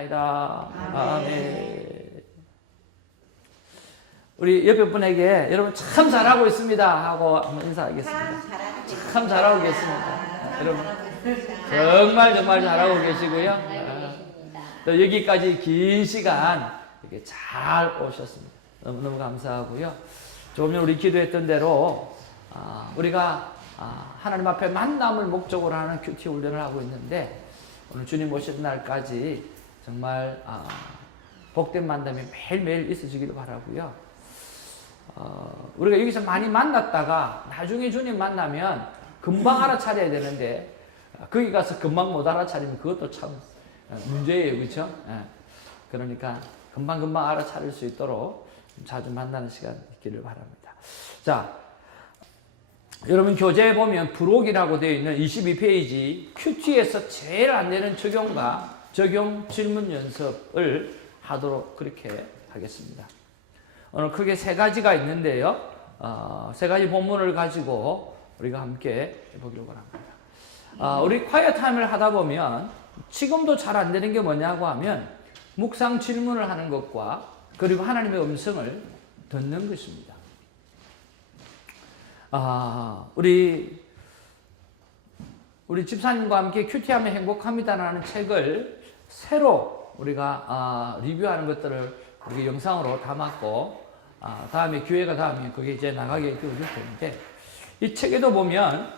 기도하옵나이다. 아멘. 우리 옆에 분에게 여러분 참 잘하고 있습니다 하고 한번 인사하겠습니다. 참 잘하고 계십니다. 여러분 정말 잘하고 계시고요. 또 여기까지 긴 시간 이렇게 잘 오셨습니다. 너무너무 감사하고요. 조금 전에 우리 기도했던 대로 우리가 하나님 앞에 만남을 목적으로 하는 큐티 훈련을 하고 있는데 오늘 주님 오시는 날까지 정말 복된 만남이 매일매일 있어지기를 바라고요. 우리가 여기서 많이 만났다가 나중에 주님 만나면 금방 알아차려야 되는데 거기 가서 금방 못 알아차리면 그것도 참 문제예요. 그렇죠? 그러니까 금방 알아차릴 수 있도록 자주 만나는 시간 있기를 바랍니다. 자, 여러분 교재에 보면 부록이라고 되어 있는 22페이지 큐티에서 제일 안 되는 적용과 적용 질문 연습을 하도록 그렇게 하겠습니다. 오늘 크게 세 가지가 있는데요. 세 가지 본문을 가지고 우리가 함께 해보기로 합니다. 우리 콰이어 타임을 하다 보면 지금도 잘 안 되는 게 뭐냐고 하면 묵상 질문을 하는 것과 그리고 하나님의 음성을 듣는 것입니다. 우리 집사님과 함께 큐티하면 행복합니다라는 책을 새로 우리가 리뷰하는 것들을 우리가 영상으로 담았고 다음에 기회가 닿으면 그게 이제 나가게 되어질 텐데 이 책에도 보면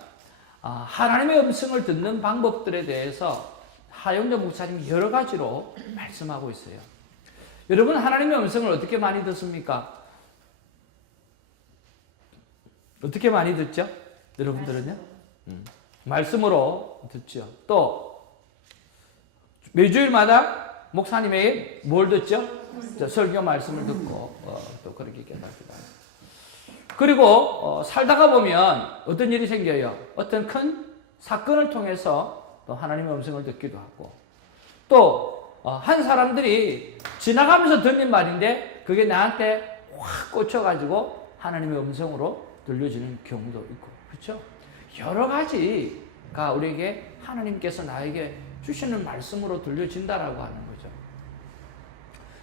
하나님의 음성을 듣는 방법들에 대해서 하영자 목사님이 여러 가지로 말씀하고 있어요. 여러분 하나님의 음성을 어떻게 많이 듣습니까? 어떻게 많이 듣죠? 여러분들은요? 말씀으로 듣죠. 또 매주일마다 목사님의 뭘 듣죠? 설교 말씀을 듣고 또 그렇게 깨닫기도 합니다. 그리고 살다가 보면 어떤 일이 생겨요. 어떤 큰 사건을 통해서 또 하나님의 음성을 듣기도 하고 또 한 사람들이 지나가면서 듣는 말인데 그게 나한테 확 꽂혀가지고 하나님의 음성으로 들려지는 경우도 있고 그렇죠? 여러 가지가 우리에게 하나님께서 나에게 주시는 말씀으로 들려진다라고 하는 거죠.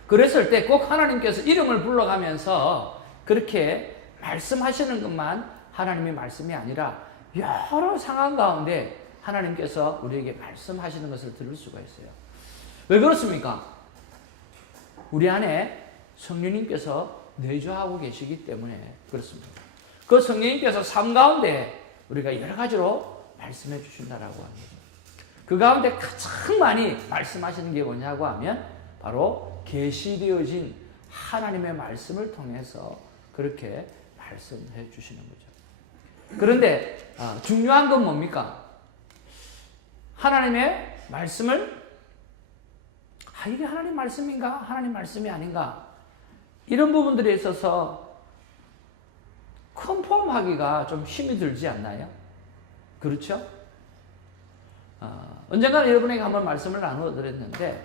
그랬을 때 꼭 하나님께서 이름을 불러가면서 그렇게 말씀하시는 것만 하나님의 말씀이 아니라 여러 상황 가운데 하나님께서 우리에게 말씀하시는 것을 들을 수가 있어요. 왜 그렇습니까? 우리 안에 성령님께서 내주하고 계시기 때문에 그렇습니다. 그 성령님께서 삶 가운데 우리가 여러 가지로 말씀해 주신다라고 합니다. 그 가운데 가장 많이 말씀하시는 게 뭐냐고 하면 바로 계시되어진 하나님의 말씀을 통해서 그렇게 말씀해 주시는 거죠. 그런데 중요한 건 뭡니까? 하나님의 말씀을 이게 하나님 말씀인가? 하나님 말씀이 아닌가? 이런 부분들에 있어서 컨펌하기가 좀 힘이 들지 않나요? 그렇죠? 언젠가 여러분에게 한번 말씀을 나누어 드렸는데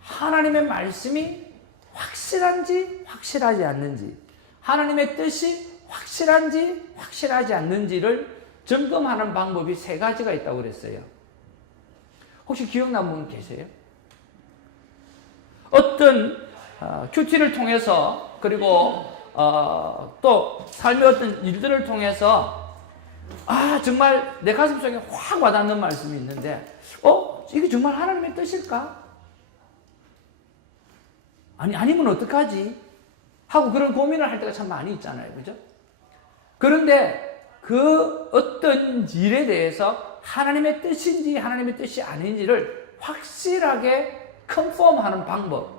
하나님의 말씀이 확실한지 확실하지 않는지 하나님의 뜻이 확실한지 확실하지 않는지를 점검하는 방법이 세 가지가 있다고 그랬어요. 혹시 기억나는 분 계세요? 어떤 큐티를 통해서 그리고 또 삶의 어떤 일들을 통해서 정말 내 가슴 속에 확 와닿는 말씀이 있는데 이게 정말 하나님의 뜻일까? 아니면 어떡하지? 하고 그런 고민을 할 때가 참 많이 있잖아요. 그죠? 그런데 그 어떤 일에 대해서 하나님의 뜻인지 하나님의 뜻이 아닌지를 확실하게 컨펌하는 방법.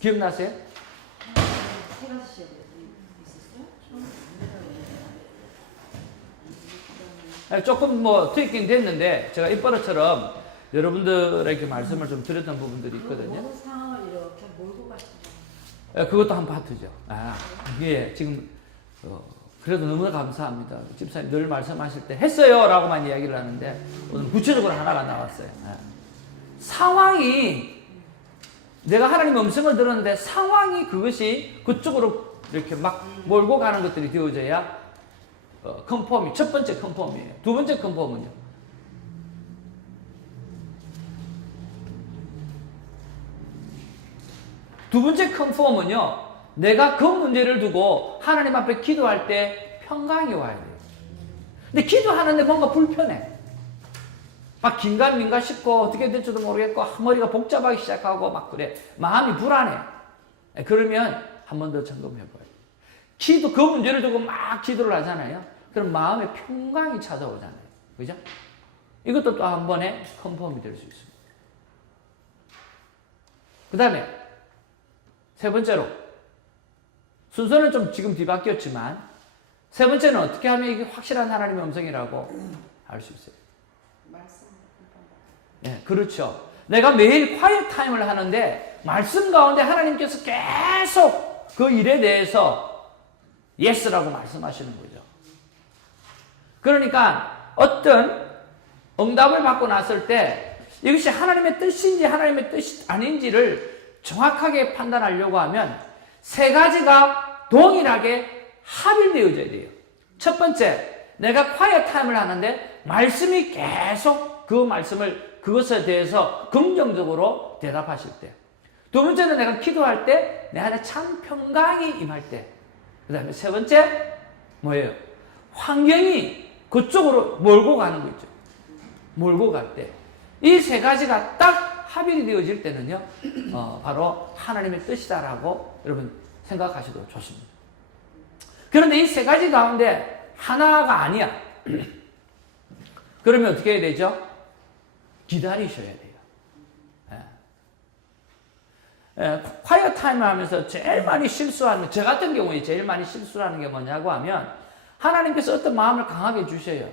기억나세요? 조금 tweaking 됐는데 제가 입버릇처럼 여러분들에게 말씀을 좀 드렸던 부분들이 있거든요. 모든 상황을 이렇게 몰고 가시는 그것도 한 파트죠. 이게 지금 그래도 너무나 감사합니다. 집사님 늘 말씀하실 때 했어요 라고만 이야기를 하는데 오늘 구체적으로 하나가 나왔어요. 상황이 내가 하나님의 음성을 들었는데 상황이 그것이 그쪽으로 이렇게 막 몰고 가는 것들이 되어져야 컨펌이 첫 번째 컨펌이에요. 두 번째 컨펌은요. 두 번째 컨펌은요, 내가 그 문제를 두고 하나님 앞에 기도할 때 평강이 와야 돼요. 근데 기도하는데 뭔가 불편해. 막 긴가민가 싶고 어떻게 될지도 모르겠고 머리가 복잡하기 시작하고 막 그래. 마음이 불안해. 그러면 한 번 더 점검해봐요. 그 문제를 두고 막 기도를 하잖아요. 그럼 마음에 평강이 찾아오잖아요. 그죠? 이것도 또 한 번의 컨펌이 될 수 있습니다. 그 다음에 세 번째로, 순서는 좀 지금 뒤바뀌었지만 세 번째는 어떻게 하면 이게 확실한 하나님의 음성이라고 알 수 있어요? 네, 그렇죠. 내가 매일 콰이어 타임을 하는데 말씀 가운데 하나님께서 계속 그 일에 대해서 예스라고 말씀하시는 거죠. 그러니까 어떤 응답을 받고 났을 때 이것이 하나님의 뜻인지 하나님의 뜻이 아닌지를 정확하게 판단하려고 하면 세 가지가 동일하게 합일되어져야 돼요. 첫 번째, 내가 콰이어 타임을 하는데 말씀이 계속 그것에 대해서 긍정적으로 대답하실 때. 두 번째는 내가 기도할 때 내 안에 참 평강이 임할 때. 그 다음에 세 번째, 뭐예요? 환경이 그쪽으로 몰고 가는 거 있죠. 몰고 갈 때. 이 세 가지가 딱 합일이 되어질 때는요, 바로 하나님의 뜻이다라고 여러분 생각하셔도 좋습니다. 그런데 이 세 가지 가운데 하나가 아니야. 그러면 어떻게 해야 되죠? 기다리셔야 돼요. 콰이어 타임을 하면서 제일 많이 실수하는, 저 같은 경우에 제일 많이 실수하는 게 뭐냐고 하면, 하나님께서 어떤 마음을 강하게 주셔요.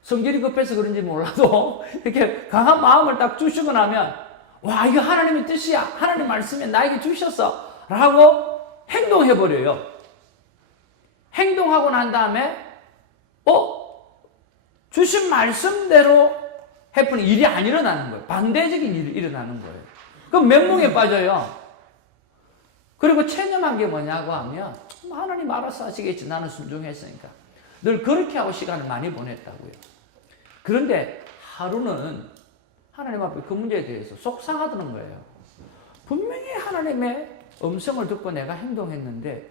성질이 급해서 그런지 몰라도, 이렇게 강한 마음을 딱 주시고 나면, 와, 이거 하나님의 뜻이야. 하나님 말씀이 나에게 주셨어. 라고 행동해버려요. 행동하고 난 다음에, 주신 말씀대로 해프니 일이 안 일어나는 거예요. 반대적인 일이 일어나는 거예요. 그럼 멘붕에 빠져요. 그리고 체념한 게 뭐냐고 하면 하나님 알아서 하시겠지. 나는 순종했으니까. 늘 그렇게 하고 시간을 많이 보냈다고요. 그런데 하루는 하나님 앞에 그 문제에 대해서 속상하다는 거예요. 분명히 하나님의 음성을 듣고 내가 행동했는데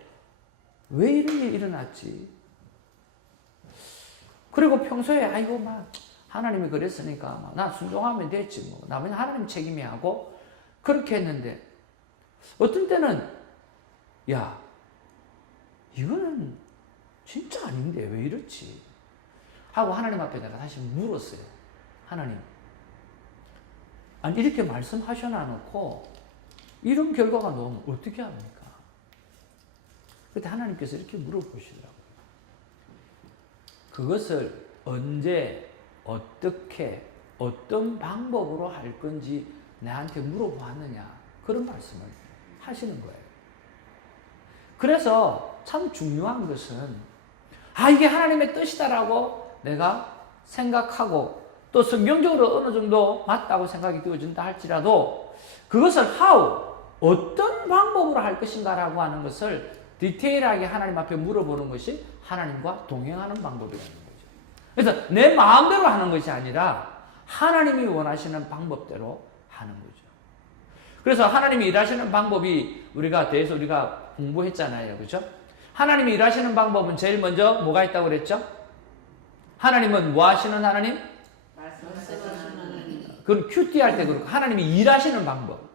왜 이런 일이 일어났지? 그리고 평소에 아이고 막 하나님이 그랬으니까 나 순종하면 됐지 뭐 나머지 하나님 책임이 하고 그렇게 했는데 어떤 때는 야 이거는 진짜 아닌데 왜 이렇지? 하고 하나님 앞에 내가 다시 물었어요. 하나님 아니 이렇게 말씀하셔놔 놓고 이런 결과가 나오면 어떻게 합니까? 그때 하나님께서 이렇게 물어보시더라고요. 그것을 언제 어떻게 어떤 방법으로 할 건지 나한테 물어보았느냐 그런 말씀을 하시는 거예요. 그래서 참 중요한 것은 이게 하나님의 뜻이다라고 내가 생각하고 또 성경적으로 어느 정도 맞다고 생각이 되어진다 할지라도 그것을 어떤 방법으로 할 것인가라고 하는 것을 디테일하게 하나님 앞에 물어보는 것이 하나님과 동행하는 방법이라는 거죠. 그래서 내 마음대로 하는 것이 아니라 하나님이 원하시는 방법대로 하는 거죠. 그래서 하나님이 일하시는 방법이 우리가 공부했잖아요. 그렇죠? 하나님이 일하시는 방법은 제일 먼저 뭐가 있다고 그랬죠? 하나님은 뭐 하시는 하나님? 그건 큐티 할 때 그렇고 하나님이 일하시는 방법.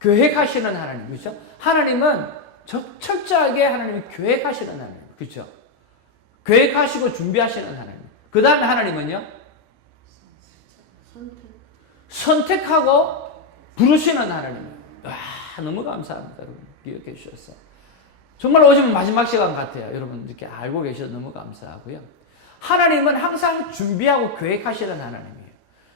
계획하시는 하나님. 그렇죠? 하나님은 철저하게 하나님이 계획하시는 하나님. 그렇죠? 계획하시고 준비하시는 하나님. 그 다음에 하나님은요? 선택하고 부르시는 하나님. 너무 감사합니다. 여러분. 기억해 주셔서. 정말 오시면 마지막 시간 같아요. 여러분 이렇게 알고 계셔서 너무 감사하고요. 하나님은 항상 준비하고 계획하시는 하나님이에요.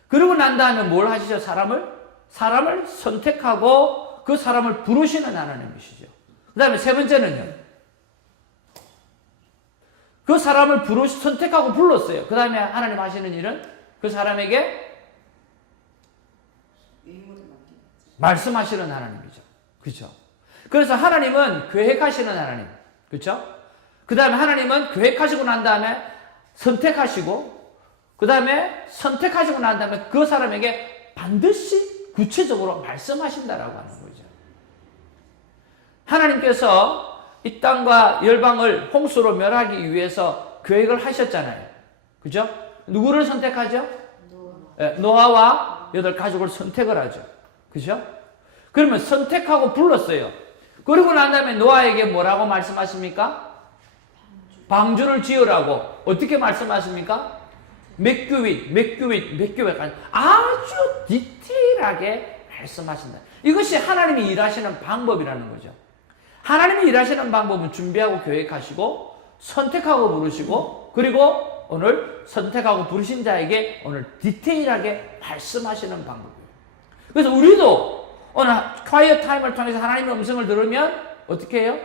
그러고 난 다음에 뭘 하시죠? 사람을 선택하고 그 사람을 부르시는 하나님이시죠. 그 다음에 세 번째는요. 그 사람을 선택하고 불렀어요. 그 다음에 하나님 하시는 일은 그 사람에게 말씀하시는 하나님이죠. 그렇죠? 그래서 하나님은 계획하시는 하나님. 그렇죠? 그 다음에 하나님은 계획하시고 난 다음에 선택하시고 그 다음에 선택하시고 난 다음에 그 사람에게 반드시 구체적으로 말씀하신다라고 하는 거죠. 하나님께서 이 땅과 열방을 홍수로 멸하기 위해서 계획을 하셨잖아요. 그죠? 누구를 선택하죠? 노아와 8가족을 선택을 하죠. 그죠? 그러면 선택하고 불렀어요. 그러고 난 다음에 노아에게 뭐라고 말씀하십니까? 방주를 지으라고. 어떻게 말씀하십니까? 몇 규빗까지 아주 디테일하게 말씀하신다. 이것이 하나님이 일하시는 방법이라는 거죠. 하나님이 일하시는 방법은 준비하고 계획하시고 선택하고 부르시고 그리고 오늘 선택하고 부르신 자에게 오늘 디테일하게 말씀하시는 방법이에요. 그래서 우리도 오늘 quiet time을 통해서 하나님의 음성을 들으면 어떻게 해요?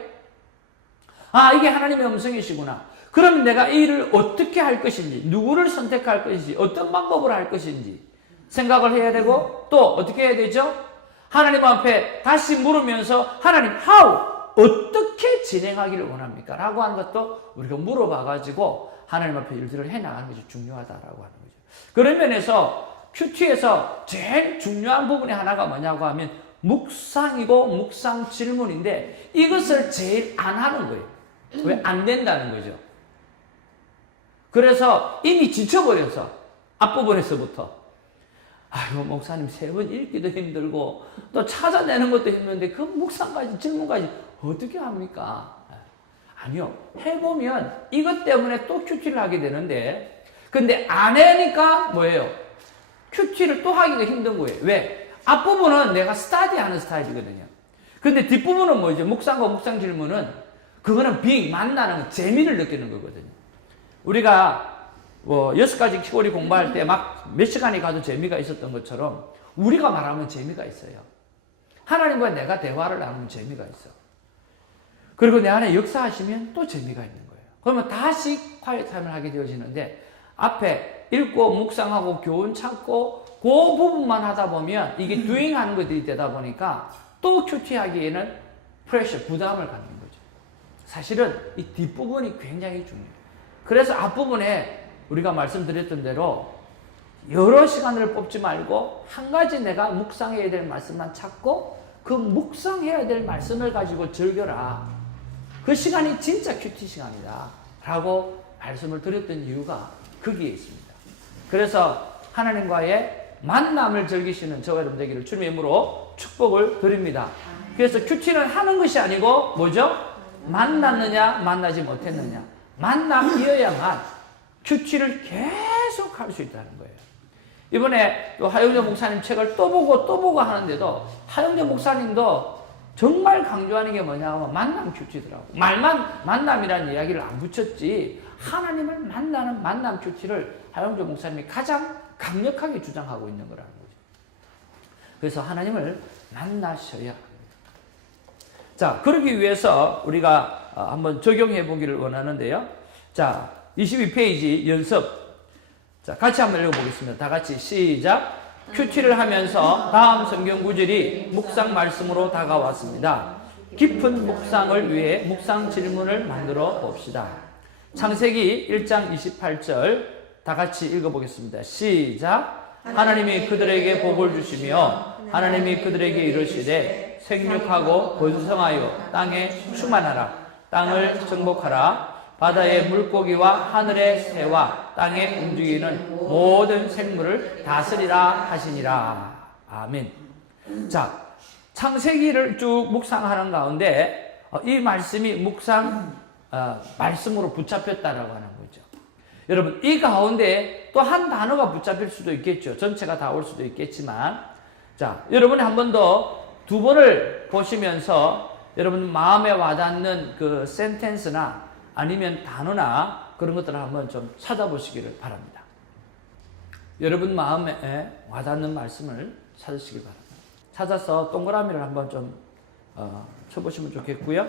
아, 이게 하나님의 음성이시구나. 그럼 내가 이 일을 어떻게 할 것인지, 누구를 선택할 것인지, 어떤 방법으로 할 것인지 생각을 해야 되고 또 어떻게 해야 되죠? 하나님 앞에 다시 물으면서 하나님, 어떻게 진행하기를 원합니까? 라고 하는 것도 우리가 물어봐가지고 하나님 앞에 일들을 해나가는 것이 중요하다라고 하는 거죠. 그런 면에서 큐티에서 제일 중요한 부분이 하나가 뭐냐고 하면 묵상이고 묵상 질문인데 이것을 제일 안 하는 거예요. 왜? 안 된다는 거죠. 그래서 이미 지쳐버려서 앞부분에서부터 아이고 목사님 3번 읽기도 힘들고 또 찾아내는 것도 힘든데 그 묵상까지 질문까지 어떻게 합니까? 아니요. 해보면 이것 때문에 또 큐티를 하게 되는데 근데 안 해니까 뭐예요? 큐티를 또 하기가 힘든 거예요. 왜? 앞부분은 내가 스타디하는 스타일이거든요. 근데 뒷부분은 뭐죠? 묵상과 묵상 질문은 그거는 만나는 재미를 느끼는 거거든요. 우리가 6가지 키워리 공부할 때 막 몇 시간이 가도 재미가 있었던 것처럼 우리가 말하면 재미가 있어요. 하나님과 내가 대화를 나누면 재미가 있어. 그리고 내 안에 역사하시면 또 재미가 있는 거예요. 그러면 다시 quiet time을 하게 되어지는데 앞에 읽고 묵상하고 교훈 찾고 그 부분만 하다 보면 이게 doing 하는 것들이 되다 보니까 또 큐티하기에는 프레셔, 부담을 갖는 거죠. 사실은 이 뒷부분이 굉장히 중요해요. 그래서 앞부분에 우리가 말씀드렸던 대로 여러 시간을 뽑지 말고 한 가지 내가 묵상해야 될 말씀만 찾고 그 묵상해야 될 말씀을 가지고 즐겨라. 그 시간이 진짜 큐티 시간이다. 라고 말씀을 드렸던 이유가 거기에 있습니다. 그래서 하나님과의 만남을 즐기시는 저와 여러분 되기를 주님의 이름으로 축복을 드립니다. 그래서 큐티는 하는 것이 아니고 뭐죠? 만났느냐 만나지 못했느냐. 만남이어야만 큐티를 계속 할 수 있다는 거예요. 이번에 또 하영재 목사님 책을 또 보고 하는데도 하영재 목사님도 정말 강조하는 게 뭐냐면 만남 큐티더라고. 말만 만남이라는 이야기를 안 붙였지 하나님을 만나는 만남 큐티를 하영재 목사님이 가장 강력하게 주장하고 있는 거라는 거죠. 그래서 하나님을 만나셔야 합니다. 자, 그러기 위해서 우리가 한번 적용해 보기를 원하는데요. 자, 22페이지 연습. 자, 같이 한번 읽어보겠습니다. 다 같이 시작. 큐티를 하면서 다음 성경 구절이 묵상 말씀으로 다가왔습니다. 깊은 묵상을 위해 묵상 질문을 만들어 봅시다. 창세기 1장 28절 다 같이 읽어보겠습니다. 시작. 하나님이 그들에게 복을 주시며 하나님이 그들에게 이르시되 생육하고 번성하여 땅에 충만하라. 땅을 정복하라. 바다의 물고기와 하늘의 새와 땅에 움직이는 모든 생물을 다스리라 하시니라. 아멘. 자, 창세기를 쭉 묵상하는 가운데 이 말씀이 묵상 말씀으로 붙잡혔다라고 하는 거죠. 여러분, 이 가운데 또 한 단어가 붙잡힐 수도 있겠죠. 전체가 다 올 수도 있겠지만, 자, 여러분이 한 번 더 두 번을 보시면서 여러분 마음에 와닿는 그 센텐스나 아니면 단어나 그런 것들을 한번 좀 찾아보시기를 바랍니다. 여러분 마음에 와닿는 말씀을 찾으시기 바랍니다. 찾아서 동그라미를 한번 좀 쳐보시면 좋겠고요.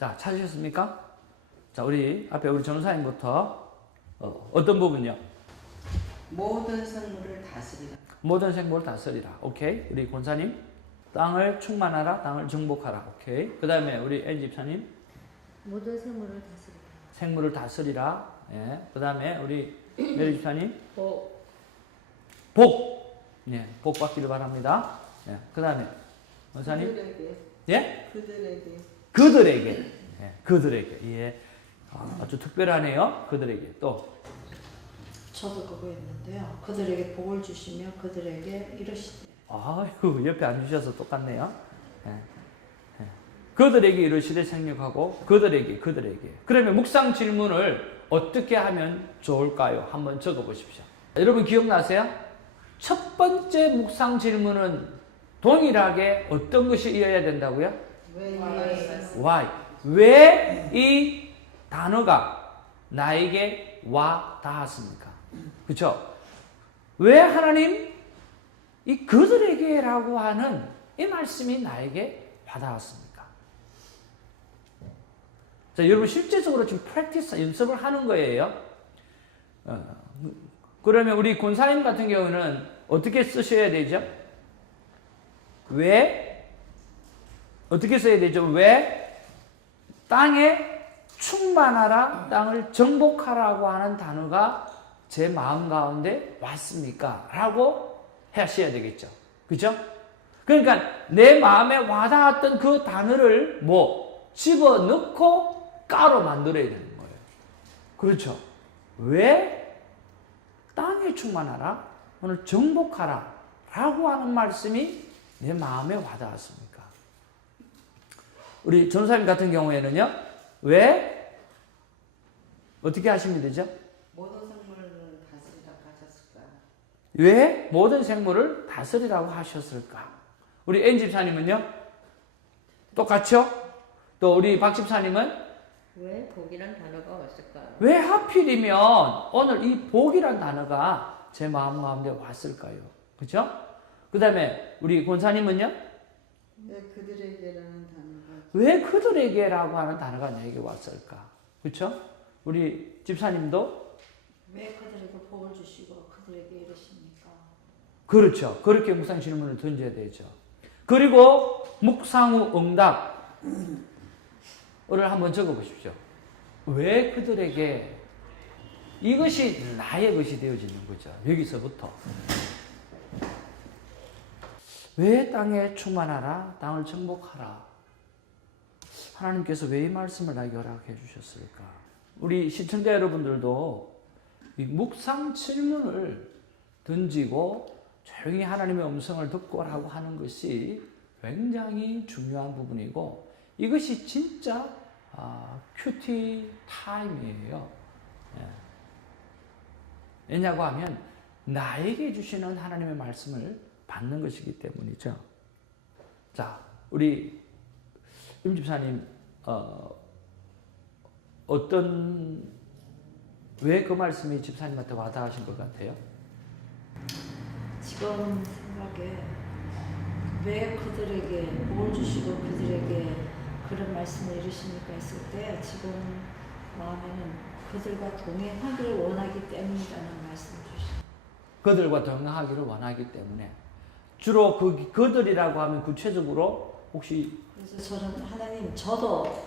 자, 찾으셨습니까? 자, 우리 앞에 우리 전사님부터 어떤 부분요? 모든 생물을 다스리라. 모든 생물을 다스리라. 오케이. 우리 권사님. 땅을 충만하라. 땅을 정복하라. 오케이. 그 다음에 우리 엔지 집사님. 모든 생물을 다스리라. 생물을 다스리라. 예. 그 다음에 우리 메리 집사님. 복. 예. 복 받기를 바랍니다. 예. 그 다음에 권사님. 그들에게 예? 그들에게. 그들에게. 예, 그들에게. 예. 아주 특별하네요. 그들에게. 또. 저도 그거 했는데요. 그들에게 복을 주시며 그들에게 이르시되. 아이고, 옆에 앉으셔서 똑같네요. 예. 예. 그들에게 이르시되 생육하고 그들에게. 그러면 묵상 질문을 어떻게 하면 좋을까요? 한번 적어 보십시오. 여러분 기억나세요? 첫 번째 묵상 질문은 동일하게 어떤 것이 이어야 된다고요? Why? 왜 이 단어가 나에게 와 닿았습니까? 그렇죠? 왜 하나님 이 그들에게라고 하는 이 말씀이 나에게 와닿았습니까? 자, 여러분 실제적으로 지금 프랙티스 연습을 하는 거예요. 그러면 우리 권사님 같은 경우는 어떻게 쓰셔야 되죠? 왜? 어떻게 써야 되죠? 왜? 땅에 충만하라, 땅을 정복하라고 하는 단어가 제 마음 가운데 왔습니까? 라고 하셔야 되겠죠. 그죠? 그러니까 내 마음에 와닿았던 그 단어를 집어넣고 가로 만들어야 되는 거예요. 그렇죠? 왜 땅에 충만하라, 오늘 정복하라 라고 하는 말씀이 내 마음에 와닿았습니까? 우리 전사님 같은 경우에는요, 왜? 어떻게 하시면 되죠? 모든 생물을 다스리라고 하셨을까? 왜 모든 생물을 다스리라고 하셨을까? 우리 N 집사님은요? 똑같죠? 또 우리 박 집사님은? 왜 복이란 단어가 왔을까요? 왜 하필이면 오늘 이 복이란 단어가 제 마음 가운데 왔을까요? 그죠? 그 다음에 우리 권사님은요? 왜 그들에게라는 단어가. 왜 그들에게라고 하는 단어가 내게 왔을까? 그렇죠? 우리 집사님도 왜 그들에게 복을 주시고 그들에게 이르십니까? 그렇죠. 그렇게 묵상 질문을 던져야 되죠. 그리고 묵상 후 응답을 한번 적어보십시오. 왜 그들에게? 이것이 나의 것이 되어지는 거죠. 여기서부터. 왜 땅에 충만하라, 땅을 정복하라. 하나님께서 왜 이 말씀을 나에게 허락해 주셨을까? 우리 시청자 여러분들도 이 묵상 질문을 던지고 조용히 하나님의 음성을 듣고라고 하는 것이 굉장히 중요한 부분이고, 이것이 진짜 큐티 타임이에요. 왜냐고 하면 나에게 주시는 하나님의 말씀을 받는 것이기 때문이죠. 자, 우리 임 집사님, 왜 그 말씀이 집사님한테 와닿으신 것 같아요? 지금 생각에 왜 그들에게 복을 주시고 그들에게 그런 말씀을 이르십니까 했을 때 지금 마음에는 그들과 동행하기를 원하기 때문이라는 말씀을 주시죠. 그들과 동행하기를 원하기 때문에. 주로 그들이라고 하면 구체적으로 혹시 그래서 저는 하나님 저도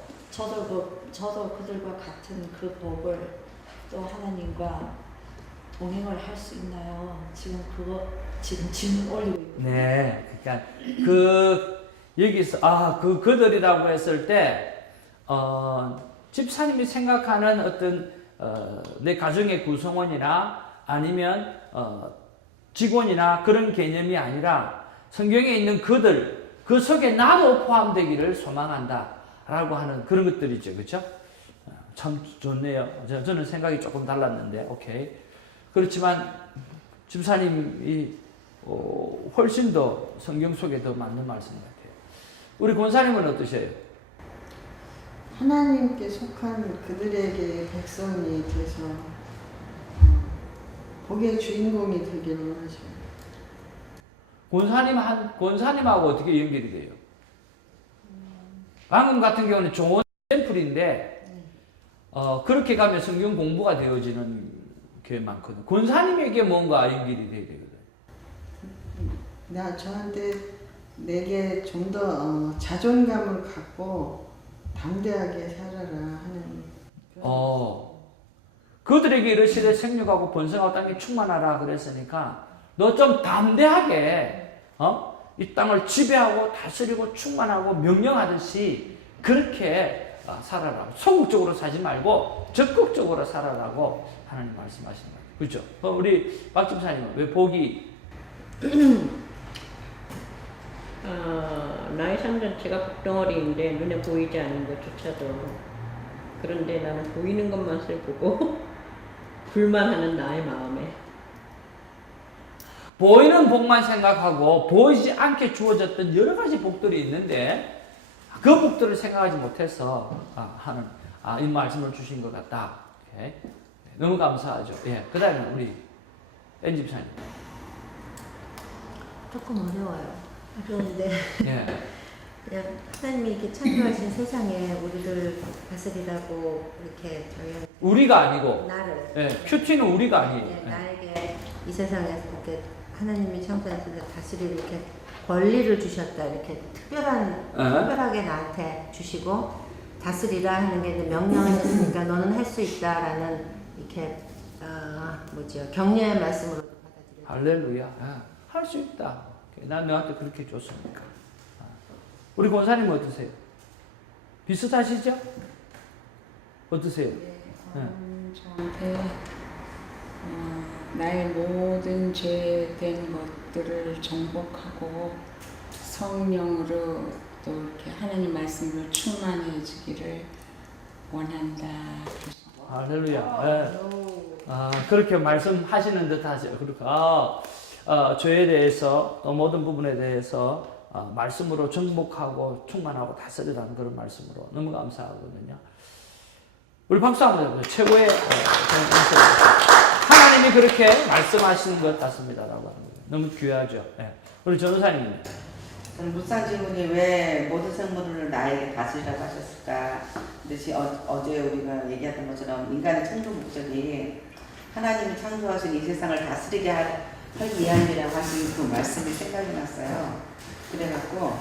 그들과 같은 그 복을 또 하나님과 동행을 할 수 있나요? 지금 질문 올리고 있거든요. 네, 그러니까 여기서 그들이라고 했을 때 집사님이 생각하는 어떤 내 가정의 구성원이나 아니면 직원이나 그런 개념이 아니라 성경에 있는 그들, 그 속에 나도 포함되기를 소망한다라고 하는 그런 것들이죠, 그렇죠? 참 좋네요. 저는 생각이 조금 달랐는데, 오케이. 그렇지만 집사님이 훨씬 더 성경 속에 더 맞는 말씀 같아요. 우리 권사님은 어떠세요? 하나님께 속한 그들에게 백성이 돼서 복의 주인공이 되기를 원하셔요. 권사님하고 어떻게 연결이 돼요? 방금 같은 경우는 좋은 샘플인데, 그렇게 가면 성경 공부가 되어지는 게 많거든요. 권사님에게 뭔가 연결이 돼야 되거든요. 저한테 내게 좀 더 자존감을 갖고 담대하게 살아라 하는. 그들에게 이르시되 생육하고 번성하고 땅에 충만하라 그랬으니까 너 좀 담대하게 이 땅을 지배하고 다스리고 충만하고 명령하듯이 그렇게 살아라고. 소극적으로 사지 말고 적극적으로 살아라고 하나님 말씀하신 거예요. 그렇죠? 우리 박 집사님은 왜 복이 나의 삶 전체가 복덩어리인데 눈에 보이지 않는 것조차도 그런데 나는 보이는 것만 슬프고 불만하는 나의 마음에 보이는 복만 생각하고 보이지 않게 주어졌던 여러 가지 복들이 있는데 그 복들을 생각하지 못해서 이 말씀을 주신 것 같다. 오케이. 너무 감사하죠. 예. 그 다음에 우리 엔 집사님. 조금 어려워요. 어려운데 예. 그냥 하나님이 이렇게 창조하신 세상에 우리를 다스리라고 이렇게 저희한테 우리가 아니고, 나를 예. 큐티는 우리가 아니에요. 예, 예. 나에게 이 세상에서 이렇게 하나님이 창조하신 다스리를 이렇게 권리를 주셨다. 이렇게 특별하게 나한테 주시고 다스리라 하는 게 이제 명령을 했으니까 너는 할 수 있다라는 이렇게 격려의 말씀으로 받아들여요. 할렐루야. 할 수 있다. 난 너한테 그렇게 줬으니까. 우리 권사님 어떠세요? 비슷하시죠? 어떠세요? 저한테 나의 모든 죄된 것들을 정복하고 성령으로 또 이렇게 하나님 말씀으로 충만해지기를 원한다. 할렐루야. 예. 그렇게 말씀하시는 듯 하죠. 그렇게, 죄에 대해서, 또 모든 부분에 대해서, 말씀으로 정복하고 충만하고 다스리라는 그런 말씀으로 너무 감사하거든요. 우리 박수 한번 해보세요. 최고의, 하나님이 그렇게 말씀하시는 것 같습니다라고 하는 거예요. 너무 귀하죠. 예. 우리 전도사님. 저는 묵상질문이 왜 모든 생물을 나에게 다스리라고 하셨을까? 근데 어제 우리가 얘기했던 것처럼 인간의 창조 목적이 하나님이 창조하신 이 세상을 다스리게 하기 위함이라고 하신 그 말씀이 생각이 났어요. 그래갖고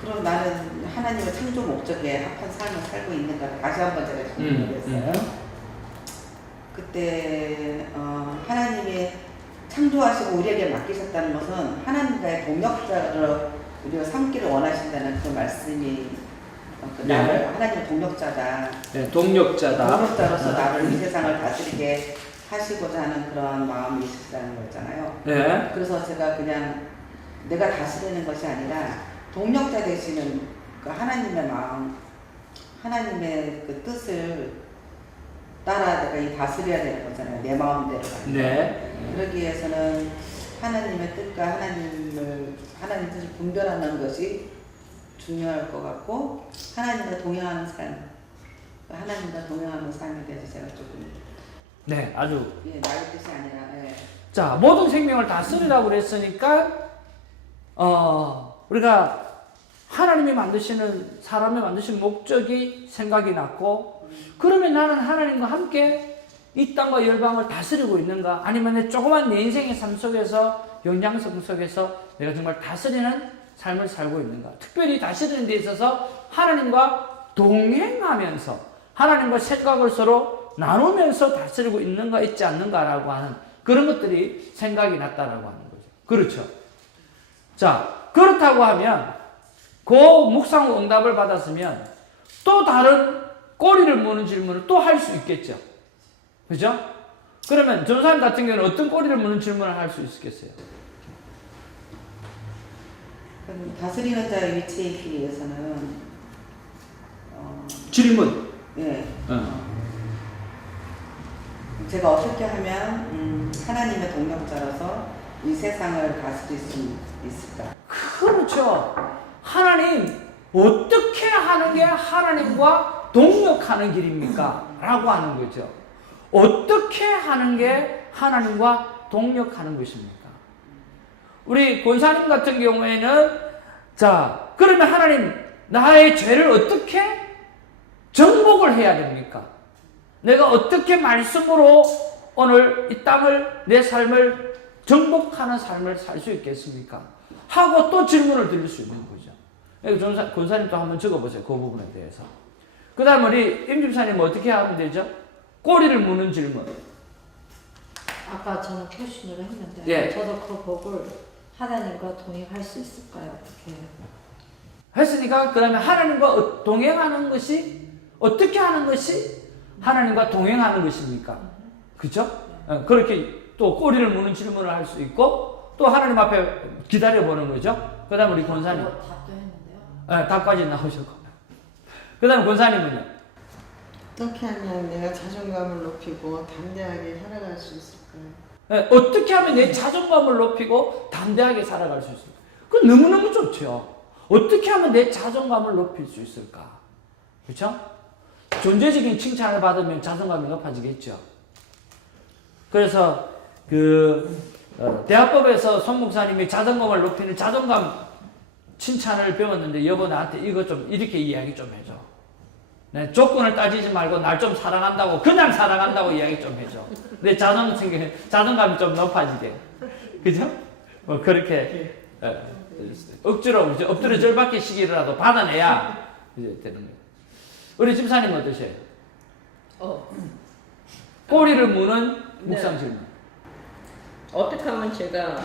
그럼 나는 하나님의 창조 목적에 합한 삶을 살고 있는가 다시 한번 제가 질문을 했어요. 그때 하나님이 창조하시고 우리에게 맡기셨다는 것은 하나님과의 동역자로 우리가 삼기를 원하신다는 그 말씀이 나를 하나님의 동역자다. 네, 동역자다. 동역자로서 나를 이 세상을 다스리게 하시고자 하는 그런 마음이 있으시다는 거잖아요. 네. 그래서 제가 그냥 내가 다스리는 것이 아니라 동역자 되시는 그 하나님의 마음, 하나님의 그 뜻을 따라 내가 이 다스려야 되는 거잖아요. 내 마음대로. 네. 그러기 위해서는 하나님의 뜻과 하나님 뜻을 분별하는 것이 중요할 것 같고 하나님과 동행하는 삶, 하나님과 동행하는 삶에 대해서 제가 조금 네, 아주. 나의 뜻이 아니라. 자, 모든 생명을 다스리라고 그랬으니까, 우리가 하나님이 만드시는, 사람이 만드신 목적이 생각이 났고, 그러면 나는 하나님과 함께 이 땅과 열방을 다스리고 있는가? 아니면 내 조그만 내 인생의 삶 속에서, 영향성 속에서 내가 정말 다스리는 삶을 살고 있는가? 특별히 다스리는 데 있어서 하나님과 동행하면서, 하나님과 생각을 서로 나누면서 다스리고 있는가, 있지 않는가라고 하는 그런 것들이 생각이 났다라고 하는 거죠. 그렇죠. 자, 그렇다고 하면, 그 묵상 응답을 받았으면 또 다른 꼬리를 무는 질문을 또 할 수 있겠죠. 그죠? 그러면 전사님 같은 경우는 어떤 꼬리를 무는 질문을 할 수 있겠어요? 다스리는 자의 위치에 있기 위해서는 질문. 네. 제가 어떻게 하면 하나님의 동역자로서 이 세상을 다스릴 수 있을까? 그렇죠. 하나님 어떻게 하는 게 하나님과 동역하는 길입니까? 라고 하는 거죠. 어떻게 하는 게 하나님과 동역하는 것입니까? 우리 권사님 같은 경우에는 자, 그러면 하나님 나의 죄를 어떻게 정복을 해야 됩니까? 내가 어떻게 말씀으로 오늘 이 땅을, 내 삶을 정복하는 삶을 살 수 있겠습니까? 하고 또 질문을 드릴 수 있는 거죠. 권사님도 한번 적어보세요. 그 부분에 대해서. 그 다음 우리 임집사님 어떻게 하면 되죠? 꼬리를 무는 질문. 아까 저는 퀘스천을 했는데 예. 저도 그 복을 하나님과 동행할 수 있을까요? 어떻게 해요? 했으니까 그러면 하나님과 동행하는 것이 어떻게 하는 것이 하나님과 동행하는 것입니까? 그죠? 그렇게 또 꼬리를 무는 질문을 할 수 있고 또 하나님 앞에 기다려보는 거죠. 그 다음 우리 권사님. 답도 했는데요. 네, 답까지 나오셨고. 그 다음 권사님은요? 어떻게 하면 내가 자존감을 높이고 담대하게 살아갈 수 있을까요? 네, 어떻게 하면 내 자존감을 높이고 담대하게 살아갈 수 있을까? 그건 너무너무 좋죠. 어떻게 하면 내 자존감을 높일 수 있을까? 그렇죠? 존재적인 칭찬을 받으면 자존감이 높아지겠죠. 그래서 대화법에서 손 목사님이 자존감을 높이는 자존감 칭찬을 배웠는데 여보 나한테 이거 좀 이렇게 이야기 좀 해줘. 네, 조건을 따지지 말고 날 좀 사랑한다고 그냥 사랑한다고 이야기 좀 해줘. 내 자존감이 좀 높아지게. 그죠? 뭐 그렇게 억지로 엎드려 절박히시기라도 받아내야 이제 되는 거예요. 우리 집사님 어떠세요? 꼬리를 무는 묵상 질문. 어떻게 하면 제가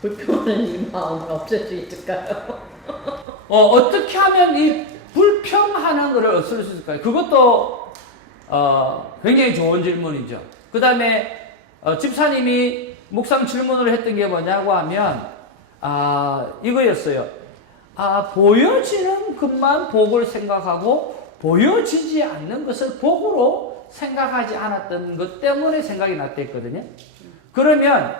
불평하는 이 마음을 없앨 수 있을까요? 어떻게 하면 이 불평하는 것을 없앨 수 있을까요? 그것도 굉장히 좋은 질문이죠. 그 다음에 집사님이 묵상 질문을 했던 게 뭐냐고 하면 이거였어요. 보여지는 것만 복을 생각하고 보여지지 않는 것을 복으로 생각하지 않았던 것 때문에 생각이 났댔거든요. 그러면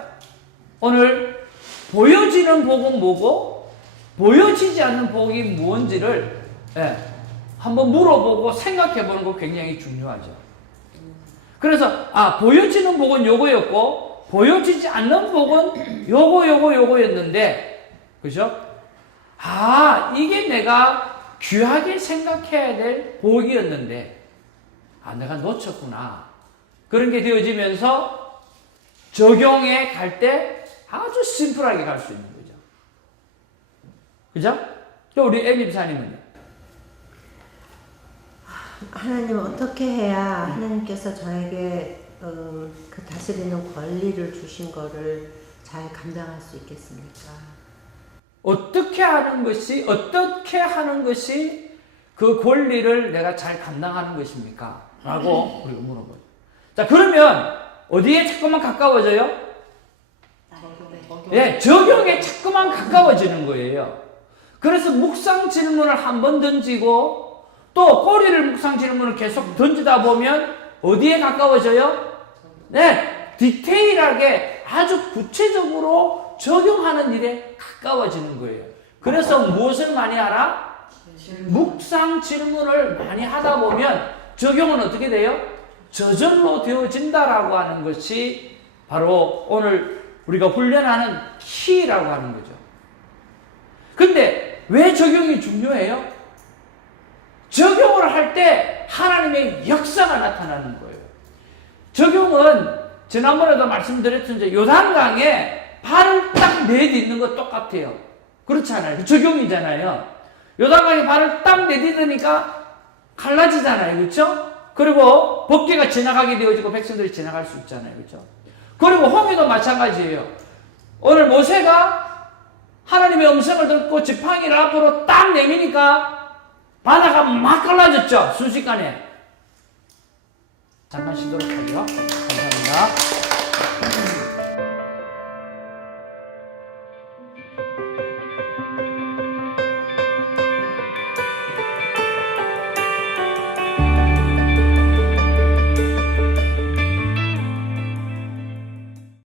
오늘 보여지는 복은 뭐고 보여지지 않는 복이 무엇인지를 한번 물어보고 생각해 보는 거 굉장히 중요하죠. 그래서 보여지는 복은 요거였고 보여지지 않는 복은 요거였는데 그죠? 이게 내가 귀하게 생각해야 될 복이었는데 내가 놓쳤구나. 그런 게 되어지면서 적용에 갈 때 아주 심플하게 갈 수 있는 거죠. 그죠? 또 우리 애님사님은요? 하나님 어떻게 해야 하나님께서 저에게 그 다스리는 권리를 주신 거를 잘 감당할 수 있겠습니까? 어떻게 하는 것이 그 권리를 내가 잘 감당하는 것입니까? 라고 우리가 물어보죠. 자, 그러면 어디에 자꾸만 가까워져요? 적용에 자꾸만 가까워지는 거예요. 그래서 묵상 질문을 한 번 던지고 또 꼬리를 묵상 질문을 계속 던지다 보면 어디에 가까워져요? 디테일하게 아주 구체적으로 적용하는 일에 가까워지는 거예요. 그래서 무엇을 많이 하라? 묵상 질문을 많이 하다 보면 적용은 어떻게 돼요? 저절로 되어진다라고 하는 것이 바로 오늘 우리가 훈련하는 키라고 하는 거죠. 근데 왜 적용이 중요해요? 적용을 할 때 하나님의 역사가 나타나는 거예요. 적용은 지난번에도 말씀드렸던 요단강에 발을 딱 내딛는 거 똑같아요. 그렇잖아요. 적용이잖아요. 요단강에 발을 딱 내딛으니까 갈라지잖아요. 그렇죠? 그리고 법궤가 지나가게 되어지고 백성들이 지나갈 수 있잖아요. 그렇죠? 그리고 홍해도 마찬가지예요. 오늘 모세가 하나님의 음성을 듣고 지팡이를 앞으로 딱 내미니까 바다가 막 갈라졌죠. 순식간에. 잠깐 쉬도록 하죠. 감사합니다.